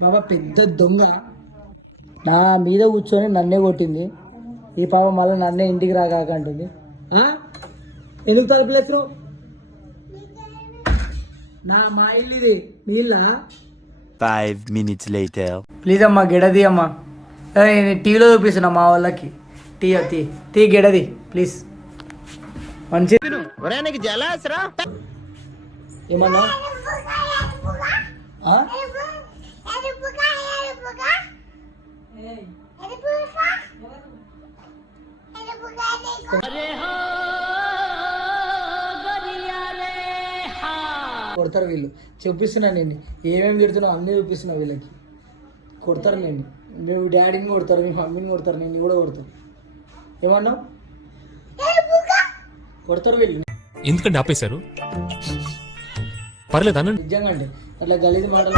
బాబా పెద్ద దొంగ నా మీద కూర్చొని నన్నే కొట్టింది. ఈ పాప మళ్ళీ నన్నే ఇంటికి రాకంటుంది. ఎందుకు తలుపులేస్తున్నావు? మా ఇల్లు ఇది, మీ ఇల్లా? 5 minutes later. ప్లీజ్ అమ్మా గెడది అమ్మా, నేను టీవీలో చూపిస్తున్నా మా వాళ్ళకి. టీ గెడది ప్లీజ్. మంచి ఏమన్నా కొడతారు వీళ్ళు. చూపిస్తున్నా నేను ఏమేమి తిడుతున్నావు అన్నీ చూపిస్తున్నా వీళ్ళకి. కొడతారు నేను, మేము డాడీని కొడతారు, మీ మమ్మీని కొడతారు, నేను కూడా కొడతాను. ఏమన్నావు? కొడతారు వీళ్ళు. ఎందుకంటే ఆపేశారు? పర్లేదు అన్న. నిజంగా అంటే అట్లా గలీజ్ మాటలు